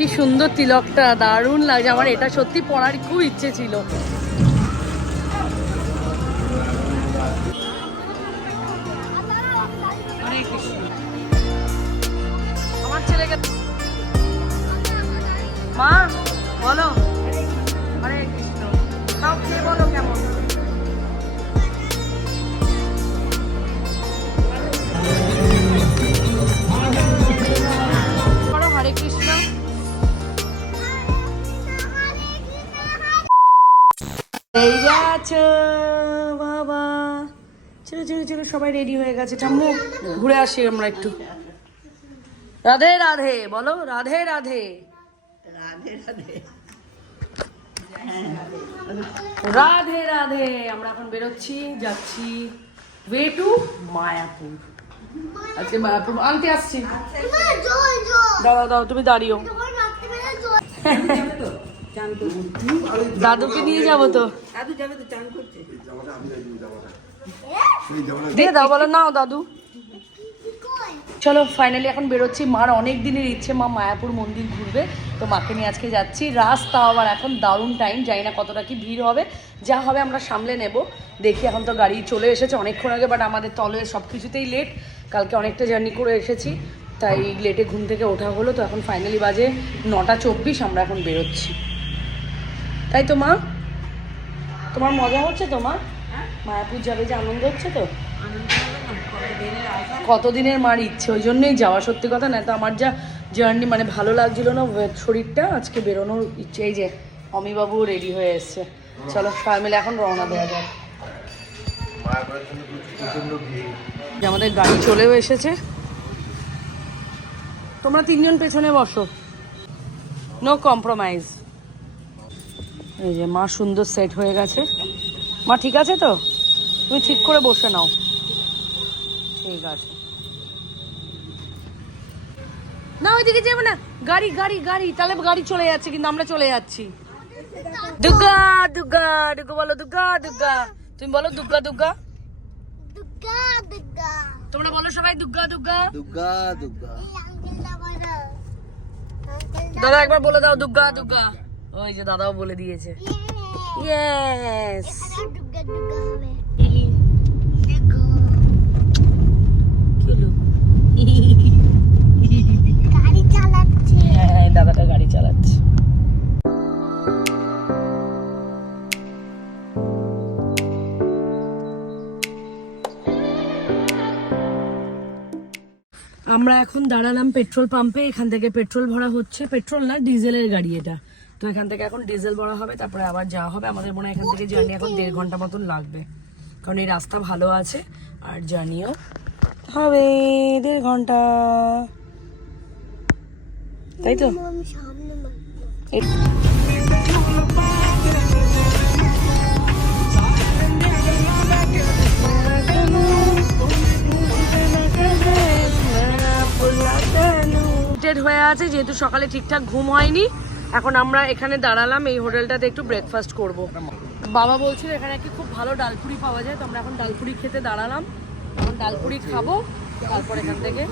কি সুন্দর তিলকটা দারুণ লাগছে। আমার এটা সত্যি পড়ার খুব ইচ্ছে ছিল। এই যাচ্ছ বাবা। চলো চলো চলো সবাই রেডি হয়ে গেছে। ঠাম্মু ঘুরে আসি আমরা একটু। রাধে রাধে বলো রাধে রাধে। রাধে রাধে। আমরা এখন বেরোচ্ছি যাচ্ছি ওয়ে টু মায়াপুর আজকে মায়াপুর আনতে আসছি। দাঁড়াও দাও তুমি দাঁড়িও দাদুকে নিয়ে যাব তো। দিয়ে দাও বলো নাও দাদু। চলো ফাইনালি এখন বেরোচ্ছি। মার অনেক দিনের ইচ্ছে মা মায়াপুর মন্দির ঘুরবে। তো মাকে নিয়ে আজকে যাচ্ছি। রাস্তা আবার এখন দারুণ টাইম জানি না কতটা কি ভিড় হবে। যা হবে আমরা সামলে নেব। দেখি এখন তো গাড়ি চলে এসেছে অনেকক্ষণ আগে বাট আমাদের তলে সব কিছুতেই লেট কালকে অনেকটা জার্নি করে এসেছি। তাই লেটে ঘুম থেকে ওঠা হলো। তো এখন ফাইনালি বাজে নটা চব্বিশ আমরা এখন বেরোচ্ছি। তাই তো মা? তোমার মজা হচ্ছে তো মা? মায়াপুর যাবে যে আনন্দ হচ্ছে তো? কতদিনের মার ইচ্ছে? ওই জন্যই যাওয়া, সত্যি কথা না তো আমার যা জার্নি মানে ভালো লাগছিল না শরীরটা, আজকে বেরোনোর ইচ্ছে, এই যে, অমিবাবু রেডি হয়ে এসছে। চলো, সবাই মিলে এখন রওনা দেওয়া যাক। যে আমাদের গাড়ি চলেও এসেছে। তোমরা তিনজন পেছনে বসো। নো কম্প্রোমাইজ এই যে মা সুন্দর সেট হয়ে গেছে। মা ঠিক আছে তো? তুমি ঠিক করে বসে নাও। ঠিক আছে। না ওইদিকে যাবে না। গাড়ি গাড়ি গাড়ি। তাহলে গাড়ি চলে যাচ্ছে কিন্তু আমরা চলে যাচ্ছি। দুর্গা দুর্গা দুর্গা বলো দুর্গা দুর্গা তুমি বলো দুর্গা দুর্গা তোমরা বলো সবাই দুর্গা দুর্গা দুর্গা দুর্গা দাদা একবার বলে দাও দুর্গা দুর্গা ওই যে দাদাও বলে দিয়েছে। ইয়েস হ্যাঁ দাদাটা গাড়ি চালাচ্ছে। আমরা এখন দাঁড়ালাম পেট্রোল পাম্পে। এখান থেকে পেট্রোল ভরা হচ্ছে। পেট্রোল না ডিজেলের গাড়ি এটা। তো এখান থেকে এখন ডিজেল ভরা হবে, তারপরে আবার যাওয়া হবে। আমাদের মনে হয় এখান থেকে জার্নি এখন দেড় ঘণ্টা মতন লাগবে। কারণ এই রাস্তা ভালো আছে, আর জার্নিও হবে দেড় ঘণ্টা। তাই তো? হয়ে আছে, যেহেতু সকালে ঠিকঠাক ঘুম হয়নি এখন আমরা এখানে দাঁড়ালাম, এই হোটেলটাতে একটু ব্রেকফাস্ট করব। বাবা বলছিল এখানে কি খুব ভালো ডালপুরি পাওয়া যায়, তো আমরা এখন ডালপুরি খেতে দাঁড়ালাম। এখন ডালপুরি খাব, তারপর এখান থেকে।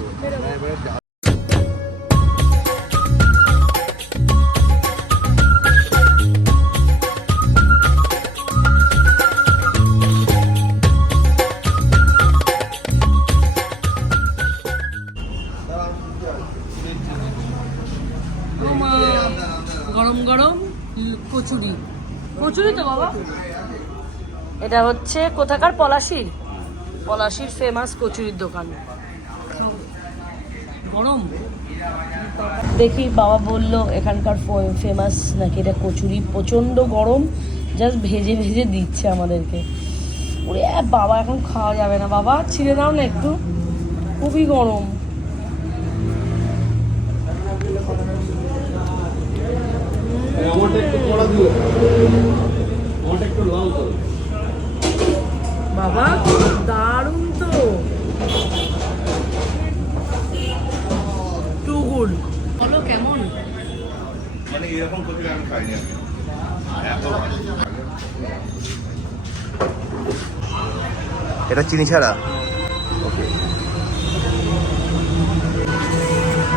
এটা হচ্ছে কোথাকার পলাশির? পলাশির ফেমাস কচুরির দোকান। গরম। দেখি বাবা বলল, এখানকার ফেমাস নাকি এটা কচুরি? প্রচণ্ড গরম জাস্ট ভেজে ভেজে দিচ্ছে আমাদেরকে। ওরে বাবা, এখন খাওয়া যাবে না। বাবা, ছিঁড়ে দাও না একটু। খুবই গরম। একটু পড়া দিও আমারটা একটু লাল করো বাবা দারুণ তো। টু গুড বলো কেমন? মানে এরকম আমি আগে। এটা চিনি ছাড়া? ওকে।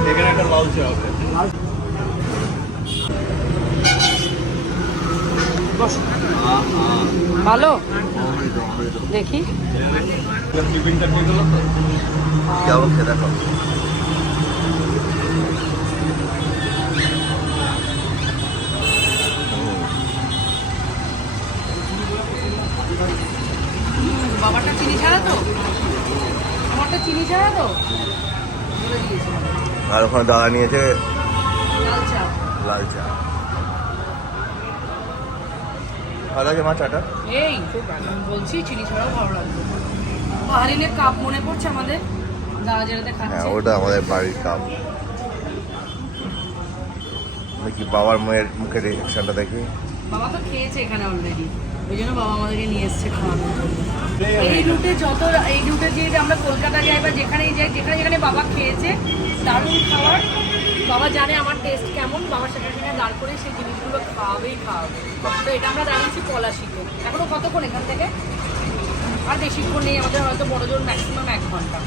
এখানে একটা লাল চা হবে ভালো? দেখি। দেখো চিনি ছাড়া তো? আমারটা চিনি ছাড়া তো? আর ওখানে দাদা নিয়েছে লাল চা। লাল চা। ভালো আছে মা চাটা? এই বলছি চিনি ছাড়াও ভালো লাগবে পাহাড়িনের কাপ মনে পড়ছে আমাদের? দাদা যেটাতে হ্যাঁ খাচ্ছে ওটা আমাদের বাড়ির কাপ। দেখি বাবার মেয়ের মুখে রিয়াকশনটা দেখি। বাবা তো খেয়েছে এখানে অলরেডি ওই জন্য বাবা আমাদেরকে নিয়ে এসছে খাওয়ানোর এই রুটে যত এই রুটে যে আমরা কলকাতা যাই বা যেখানেই যাই যেখানে যেখানে বাবা খেয়েছে দারুণ খাবার। বাবা জানে আমার টেস্ট কেমন বাবা সেটা সেখানে দাঁড় করে সেই জিনিসগুলো খাওয়াবেই খাওয়াবে। তো এটা আমরা দাঁড়িয়েছি পলাশিতে এখনও কতক্ষণ এখান থেকে? আর বেশিক্ষণ নেই আমাদের হয়তো বড় জোর ম্যাক্সিমাম এক ঘণ্টা।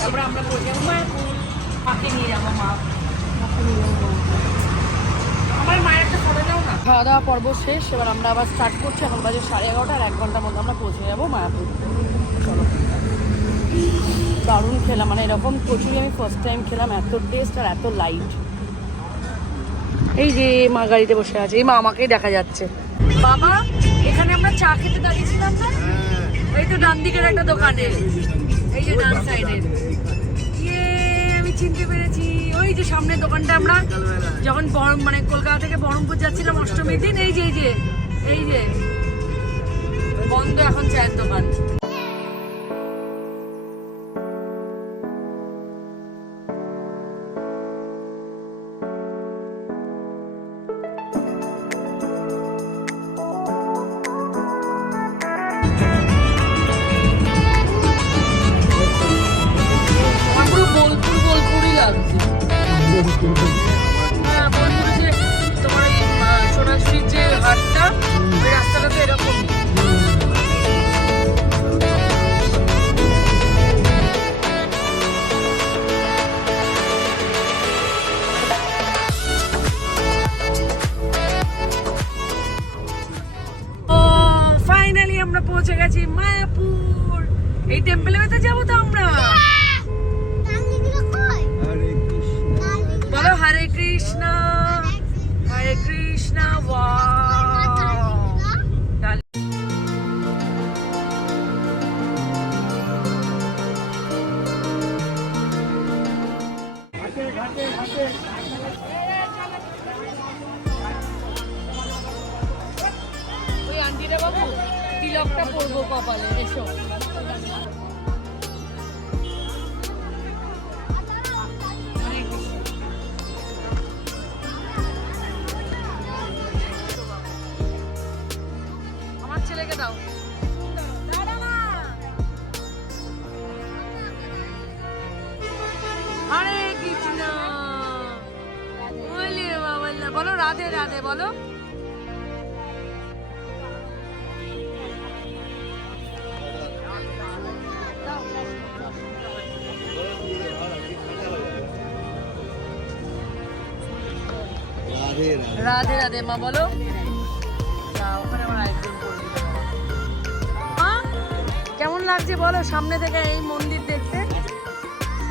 তারপরে আমরা পৌঁছে যাব মায়াপুর মাকে নিয়ে যাব মা। আমার মায়ের একটা ফটো দাও না? খাওয়া দাওয়া পর্ব শেষ এবার আমরা আবার স্টার্ট করছি। এখন বাজে সাড়ে এগারোটা আর এক ঘণ্টার মধ্যে আমরা পৌঁছে যাব মায়াপুর। চলো। দারুণ খেলাম মানে এরকম কচুরি আমি ফার্স্ট টাইম খেলাম এত টেস্ট আর এত লাইট এই যে মা গাড়িতে বসে আছে, এই মা আমাকেই দেখা যাচ্ছে। বাবা, এখানে আমরা চা খেতে দাঁড়িয়েছিলাম না? এই তো ডান দিকের একটা দোকানে। এই যে ডান সাইডে ইয়ে আমি চিনতে পেরেছি। ওই যে সামনের দোকানটা আমরা যখন বহরম মানে কলকাতা থেকে বহরমপুর যাচ্ছিলাম অষ্টমীর দিন, এই যে এই যে এই যে। বন্ধ এখন চায়ের দোকান। তিলকটা পরবো কপালে এসো। আমার ছেলেকে দাও। বলো রাধে রাধে বলো। রাধে রাধে। মা, বলো। ওখানে কেমন লাগছে বলো সামনে থেকে এই মন্দির দেখতে?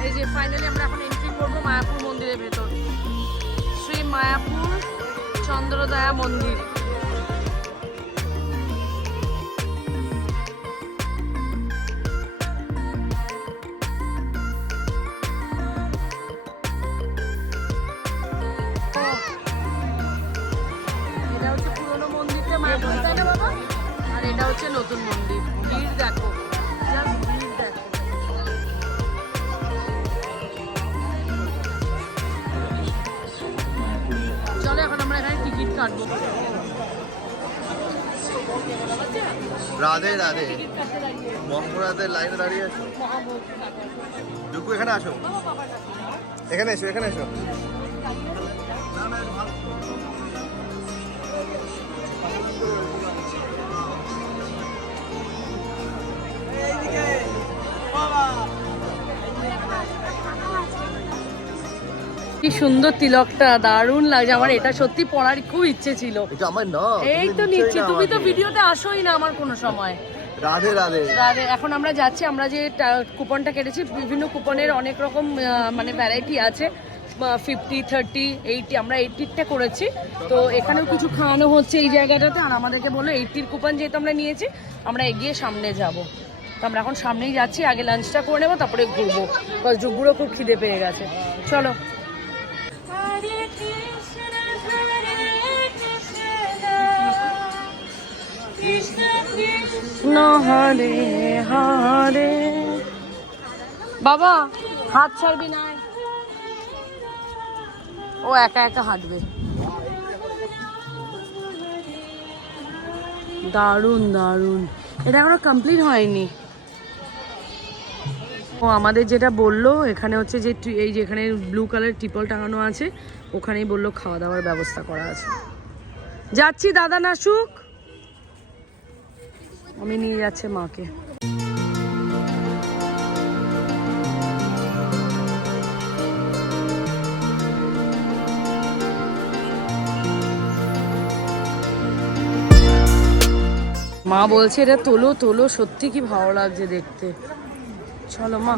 এই যে ফাইনালি আমরা এখন এন্ট্রি করব মায়াপুর মন্দিরের ভেতর। শ্রী মায়াপুর চন্দ্রদয়া মন্দির। হচ্ছে নতুন মন্দির। ভিড় দেখো। চলো এখন আমরা এখানে টিকিট কাটবো। রাধে রাধে। দাঁড়িয়ে লাইনে দাঁড়িয়ে আছো? ডুকু এখানে আসো। এখানে এসো এখানে এসো। কি সুন্দর তিলকটা দারুণ লাগছে। আমার এটা সত্যি পড়ার খুব ইচ্ছে ছিল। এটা আমার না এই তো নিচ্ছি। তুমি তো ভিডিওতে আসোই না আমার কোনো সময়। রাধে রাধে। আর এখন আমরা যাচ্ছি আমরা যে কুপনটা কেটেছি বিভিন্ন কুপনের অনেক রকম মানে ভ্যারাইটি আছে। ফিফটি থার্টি এইটি আমরা এইটিরটা করেছি। তো এখানেও কিছু খাওয়ানো হচ্ছে এই জায়গাটাতে। আর আমাদেরকে বলল এইটির কুপন যেহেতু আমরা নিয়েছি আমরা এগিয়ে সামনে যাব। তো আমরা এখন সামনেই যাচ্ছি আগে লাঞ্চটা করে নেব তারপরে ঘুরবো। ডুবুরও খুব খিদে পেয়ে গেছে। চলো। হরে হরে বাবা, হাত ছাড়বি না। ও একা একা হাঁটবে। দারুণ দারুণ। এটা এখনও কমপ্লিট হয়নি। ও আমাদের যেটা বলল, এখানে হচ্ছে যে এই যেখানে ব্লু কালার টিপল টাঙানো আছে, ওখানেই বলল খাওয়া দাওয়ার ব্যবস্থা করা আছে। যাচ্ছি দাদা নাসুক। আমি নিয়ে যাচ্ছে মাকে। মা বলছে, এটা তোলো তোলো, সত্যি কি ভালো লাগছে দেখতে। চলো মা।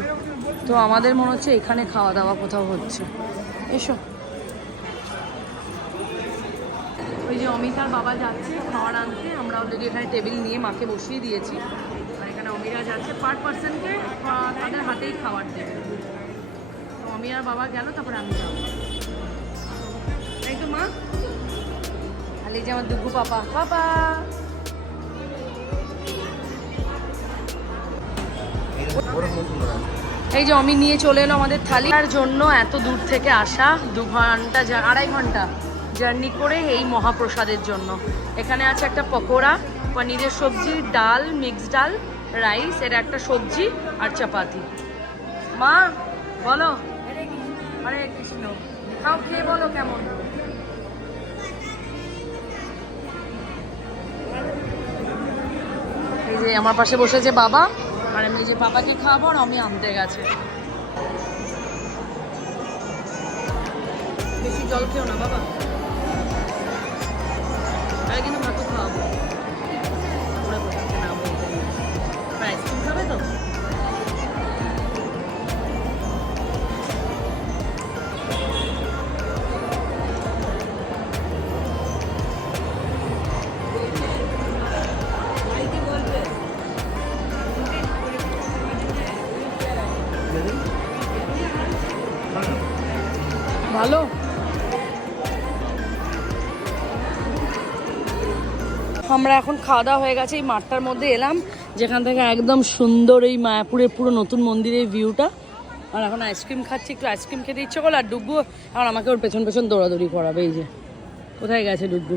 তো আমাদের মনে হচ্ছে এখানে খাওয়া দাওয়া কোথাও হচ্ছে। এসো। ওই যে অমিতার বাবা যাচ্ছে, খাওয়ার আনতে। আমরা অলরেডি এখানে টেবিল নিয়ে মাকে বসিয়ে দিয়েছি। আর এখানে অমিরা যাচ্ছে পার পার্সনকে তাদের হাতেই খাবার দেবে। তো অমিরার বাবা গেল, তারপরে আমি যাব। তাই তো মা? এই যে আমার দুগু পাপা। পাপা! এই যে অমি নিয়ে চলে এলো আমাদের থালির জন্য এত দূর থেকে আসা দু ঘণ্টা আড়াই ঘণ্টা জার্নি করে এই মহাপ্রসাদের জন্য। এখানে আছে একটা পকোড়া, পনিরের সবজি, ডাল, মিক্স ডাল, রাইস, এর একটা সবজি আর চাপাতি। মা, বলো। হরে কৃষ্ণ। খাও, খেয়ে বলো কেমন? এই যে আমার পাশে বসেছে বাবা। আর আমি যে বাবাকে খাওয়াবো আর আমি আনতে গেছে। বেশি জল খেও না বাবা। তাই কিন্তু ভাতও খাওয়াবো। আমরা এখন খাওয়া দাওয়া হয়ে গেছে, এই মাঠটার মধ্যে এলাম, যেখান থেকে একদম সুন্দর এই মায়াপুরের পুরো নতুন মন্দিরের ভিউটা আর এখন আইসক্রিম খাচ্ছি, একটু আইসক্রিম খেতে ইচ্ছে করল, আর ডুব্বু এখন আমাকে ওর পেছন পেছন দৌড়াদৌড়ি করাবে, এই যে। কোথায় গেছে ডুব্বু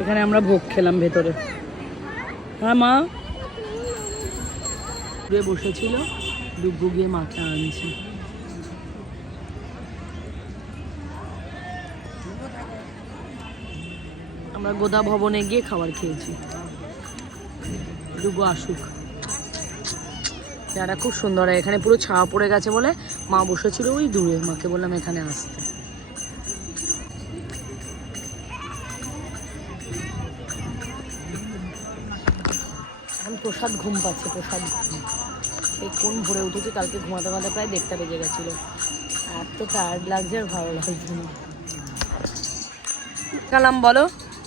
এখানে আমরা ভোগ খেলাম ভেতরে। হ্যাঁ মা? বসেছিল ডুব্বু গিয়ে মাকে আনছে। আমরা গোদা ভবনে গিয়ে খাবার খেয়েছি। ডুব্বু আসুক। জায়গাটা খুব সুন্দর আর এখানে পুরো ছাওয়া পড়ে গেছে বলে মা বসেছিল ওই দূরে, মাকে বললাম এখানে আসতে। প্রসাদ ঘুম পাচ্ছে, প্রসাদ ঘুম। এই কোন ভোরে উঠেছি, কালকে ঘুমাতে ঘুমাতে প্রায় দেড়টা বেজে গেছিল। এত টায়ার্ড লাগছে আর ভালো লাগছে কালাম বলো।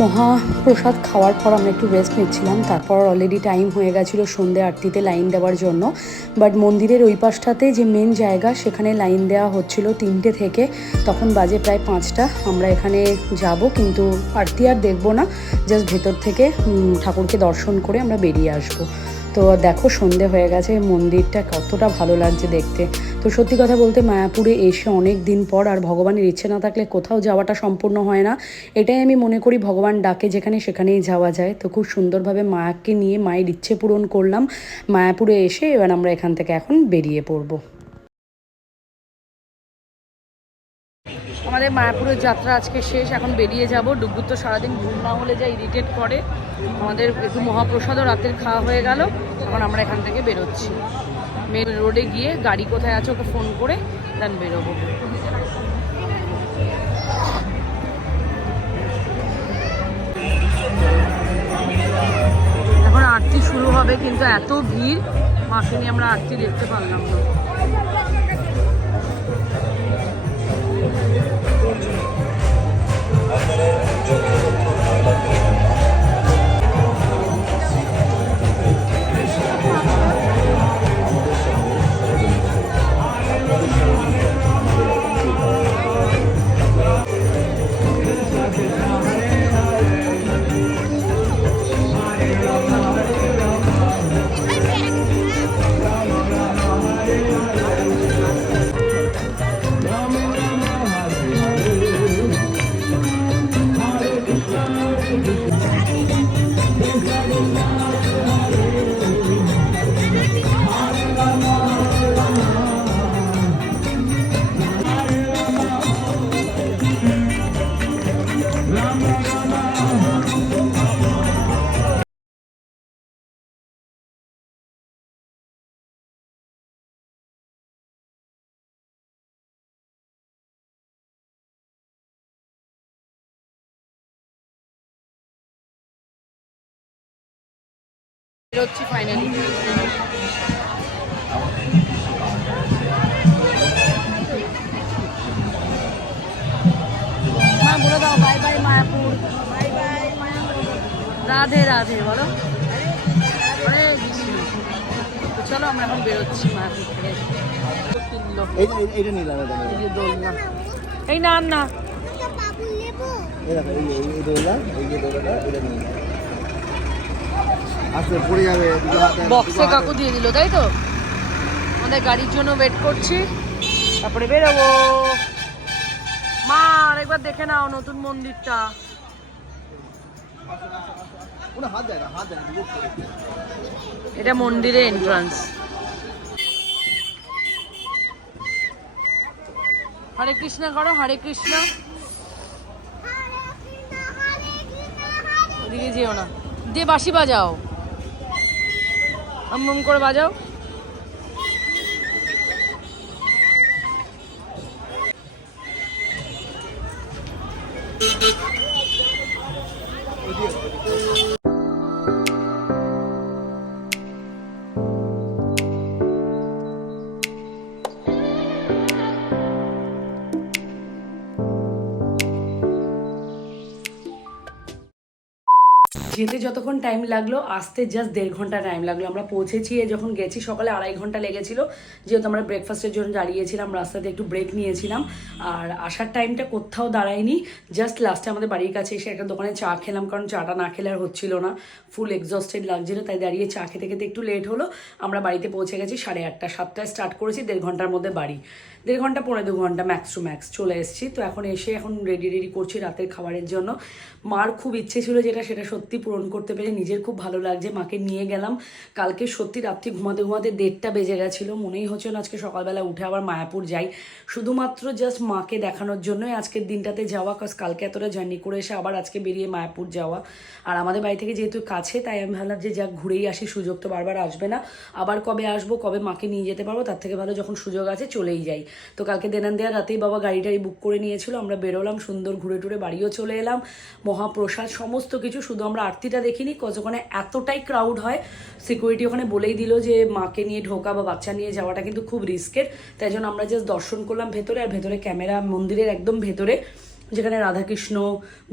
মহা প্রসাদ খাওয়ার পর আমরা একটু রেস্ট নিচ্ছিলাম, তারপর অলরেডি টাইম হয়ে গেছিল সন্ধে আরতিতে লাইন দেওয়ার জন্য। বাট মন্দিরের ওই পাশটাতে যে মেন জায়গা, সেখানে লাইন দেওয়া হচ্ছিল তিনটে থেকে। তখন বাজে প্রায় পাঁচটা। আমরা এখানে যাব, কিন্তু আরতি আর দেখব না। জাস্ট ভেতর থেকে ঠাকুরকে দর্শন করে আমরা বেরিয়ে আসব। তো দেখো সন্ধে হয়ে গেছে, মন্দিরটা কতটা ভালো লাগছে দেখতে। তো সত্যি কথা বলতে মায়াপুরে এসে অনেক দিন পর আর ভগবানের ইচ্ছে না থাকলে কোথাও যাওয়াটা সম্পূর্ণ হয় না। এটাই আমি মনে করি ভগবান ডাকে যেখানে সেখানেই যাওয়া যায়। তো খুব সুন্দরভাবে মায়াকে নিয়ে মায়ের ইচ্ছে পূরণ করলাম। মায়াপুরে এসে এবার আমরা এখান থেকে এখন বেরিয়ে পড়ব। আমাদের মায়াপুরের যাত্রা আজকে শেষ, এখন বেরিয়ে যাব। ডুবুর তো সারাদিন ঘুম না হলে যা ইরিটেট করে, আমাদের একটু মহাপ্রসাদও রাতের খাওয়া হয়ে গেল, এখন আমরা এখান থেকে বেরোচ্ছি। মেন রোডে গিয়ে গাড়ি কোথায় আছে ওকে ফোন করে দেন বেরোবো। এখন আরতি শুরু হবে, কিন্তু এত ভিড়, মাকে নিয়ে আমরা আরতি দেখতে পারলাম না। বেরোচ্ছি ফাইনালি মা বলে দাও bye bye Mayapur. Bye bye Mayapur. Radhe Radhe বলো। চলো আমরা এখন বেরোচ্ছি মায়াপুর থেকে। এই না না। এই দেখো এই এই দোলা এই যে দোলাটা এটা নিয়ে আস্তে পড়ে যাবে বক্সে কাকু দিয়ে দিল তাই তো? আমাদের গাড়ির জন্য ওয়েট করছি। তারপরে বেরোবো। মা আরেকবার দেখে নাও নতুন মন্দিরটা। এটা মন্দিরের এন্ট্রান্স হরে কৃষ্ণ করো হরে কৃষ্ণ। ওদিকে যেও না। দিয়ে বাঁশি বাজাও। আম করে বাজাও। যেতে যতক্ষণ টাইম লাগল, আসতে জাস্ট দেড় ঘণ্টা টাইম লাগল। আমরা পৌঁছেছি যখন গেছি, সকালে আড়াই ঘণ্টা লেগেছিল। যেহেতু আমরা ব্রেকফাস্টের জন্য দাঁড়িয়েছিলাম, রাস্তাতে একটু ব্রেক নিয়েছিলাম। আর আসার টাইমটা কোথাও দাঁড়ায়নি। জাস্ট লাস্টে আমাদের বাড়ির কাছে এসে একটা দোকানে চা খেলাম, কারণ চাটা না খেলে আর হচ্ছিল না। ফুল এক্সস্টেড লাগছিল, তাই দাঁড়িয়ে চা খেতে খেতে একটু লেট হলো। আমরা বাড়িতে পৌঁছে গেছি সাড়ে আটটা, সাতটায় স্টার্ট করেছি, দেড় ঘণ্টার মধ্যে বাড়ি। দেড় ঘণ্টা পনেরো দু ঘণ্টা ম্যাক্স টু ম্যাক্স চলে এসেছি। তো এখন এসে এখন রেডি রেডি করছি রাতের খাবারের জন্য। মার খুব ইচ্ছে ছিল যেটা, সেটা সত্যি পূরণ করতে পেরে নিজের খুব ভালো লাগছে। মাকে নিয়ে গেলাম। কালকে সত্যি রাত্রি ঘুমাতে ঘুমাতে দেড়টা বেজে গেছিল। মনেই হচ্ছে না আজকে সকালবেলা উঠে আবার মায়াপুর যাই। শুধুমাত্র জাস্ট মাকে দেখানোর জন্যই আজকের দিনটাতে যাওয়া কাজ কালকে এতটা জার্নি করে এসে আবার আজকে বেরিয়ে মায়াপুর যাওয়া। আর আমাদের বাড়ি থেকে যেহেতু কাছে, তাই আমি ভাবলাম যে যাক, ঘুরেই আসি, সুযোগ তো বারবার আসবে না। আবার কবে আসব, কবে মাকে নিয়ে যেতে পারব, তার থেকে ভালো যখন সুযোগ আছে চলেই যাই। তো কালকে দেনান দেওয়ার রাতেই বাবা গাড়ি টাড়ি বুক করে নিয়েছিল। আমরা বেরোলাম, সুন্দর ঘুরে টুরে বাড়িও চলে এলাম। মহাপ্রসাদ, সমস্ত কিছু, শুধু আমরা আরতিটা দেখিনি, কজ ওখানে এতটাই ক্রাউড হয়। সিকিউরিটি ওখানে বলেই দিল যে, মাকে নিয়ে ঢোকা বা বাচ্চা নিয়ে যাওয়াটা কিন্তু খুব রিস্কের তাই জন্য আমরা জাস্ট দর্শন করলাম ভেতরে আর ভেতরে ক্যামেরা মন্দিরের একদম ভেতরে, যেখানে রাধাকৃষ্ণ,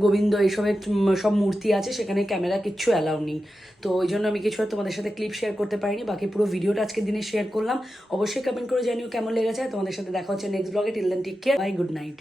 গোবিন্দ এইসবের সব মূর্তি আছে, সেখানে ক্যামেরা কিচ্ছু অ্যালাউ নেই। তো ওই জন্য আমি কিছু তোমাদের সাথে ক্লিপ শেয়ার করতে পারিনি, বাকি পুরো ভিডিওটা আজকের দিনে শেয়ার করলাম। অবশ্যই কমেন্ট করে জানিও কেমন লেগেছে, তোমাদের সাথে দেখা হচ্ছে নেক্সট ব্লগে till then take care bye good night